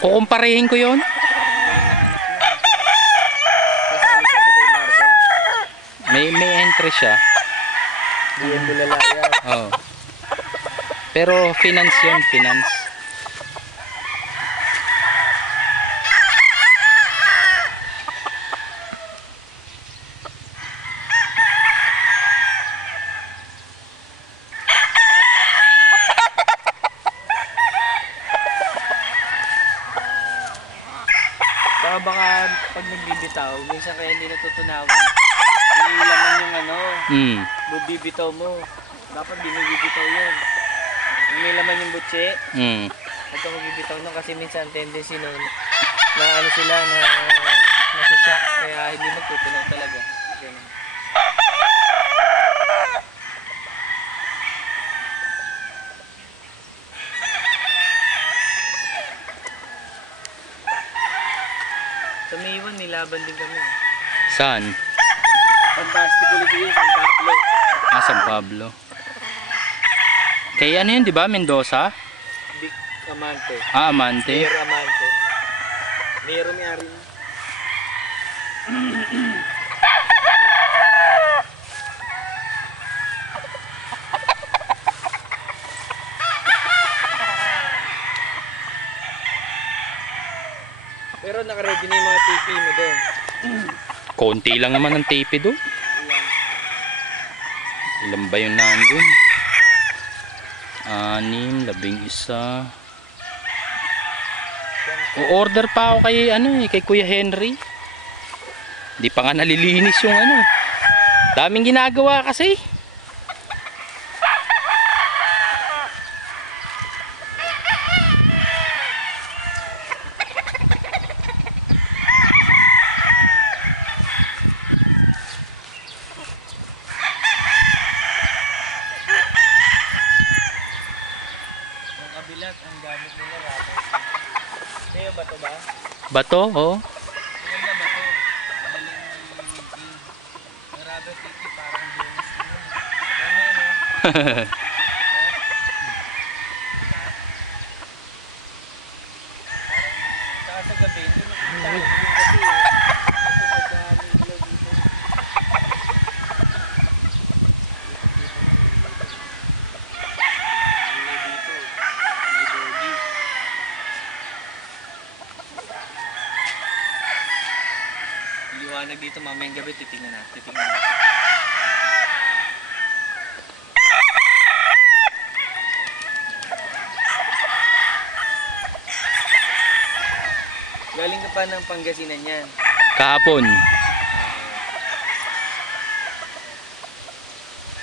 Kukumparehin ko yun. Kasali ka si Bay Marco. May entry siya. Diyan Bulalaya. Oh. Pero finance yun, finance. Saka baka pag nagbibitaw, minsan kaya hindi natutunawan. May laman yung ano, bibitaw mo. Dapat di magbibitaw yun. Kung may laman yung butse, huwag ka magbibitaw nun kasi minsan tendency nun na ano sila na nasashock kaya hindi magtutunaw talaga. Ganun. Sa May 1, nilaban din kami. Saan? Fantastic ulit yun, San Pablo. San Pablo. Kaya ano yun, di ba? Mendoza? Big Amante. Amante. Mayor Amante. Mayor may-ari. Pero nakaready na yung mga TV mo doon. Konti lang naman ang tape doon. Ilan ba yun nandun? 6, 11. O-order pa ako kay kay Kuya Henry. Di pa nga nalilinis yung daming ginagawa kasi. Kabilat, ang gamit nila rubber. Kaya bato ba? Bato, oh. Maganda bato. Madaling mag-in. Ang rubber tiki parang Jones yun. Ano yun eh? Parang sa gabi, hindi nakikita. Yung kasi eh. Kasi pag ilaw dito. Liwanag dito mamayang gabi, titingnan natin. Galing ka pa ng Pangasinan yan. Kahapon.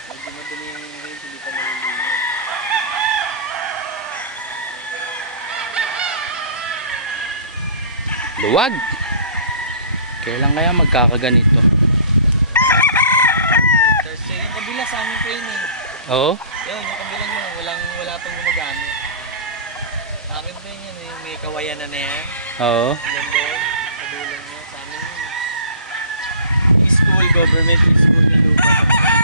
Medyo madali yung rain, hindi pa nalilinis. Luwag. Kailan kaya magkakaganito? Tapos yung kabila sa amin pa yun eh. Oo. Yun, yung kabila nyo, wala pang gumagamit. Sa akin pa yun yung may kawayanan na yan. Oo. Yan doon, sa dulang nyo, sa amin yun. Yung school, government yung school yung lupa sa amin.